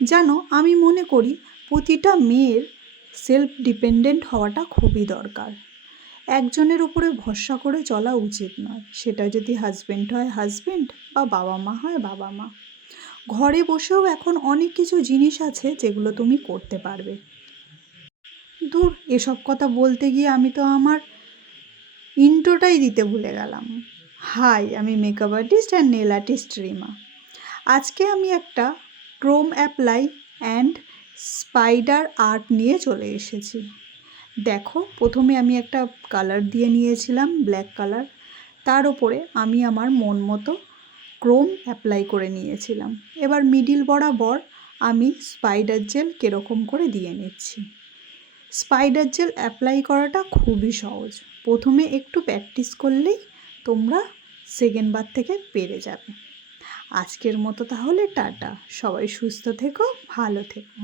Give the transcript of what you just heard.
জানো, আমি মনে করি প্রতিটা মেয়ের সেলফ ডিপেন্ডেন্ট হওয়াটা খুবই দরকার। একজনের ওপরে ভরসা করে চলা উচিত নয়, সেটা যদি হাজব্যান্ড হয় হাজব্যান্ড বা বাবা মা হয় বাবা মা। ঘরে বসেও এখন অনেক কিছু জিনিস আছে যেগুলো তুমি করতে পারবে। দূর, এসব কথা বলতে গিয়ে আমি তো আমার ইন্ট্রোটাই দিতে ভুলে গেলাম। হাই, আমি makeup artist and nail artist Rima. আজকে আমি একটা Chrome apply and spider art নিয়ে চলে এসেছি। দেখো, প্রথমে আমি একটা কালার দিয়ে নিয়েছিলাম ব্ল্যাক কালার, তার ওপরে আমি আমার মন মতো ক্রোম অ্যাপ্লাই করে নিয়েছিলাম। এবার মিডিল বরাবর আমি স্পাইডার জেল কীরকম করে দিয়ে নিচ্ছি। স্পাইডার জেল অ্যাপ্লাই করাটা খুবই সহজ, প্রথমে একটু প্র্যাকটিস করলেই তোমরা সেকেন্ড বার থেকে পেরে যাবে। আজকের মতো তাহলে টাটা, সবাই সুস্থ থেকো, ভালো থেকো।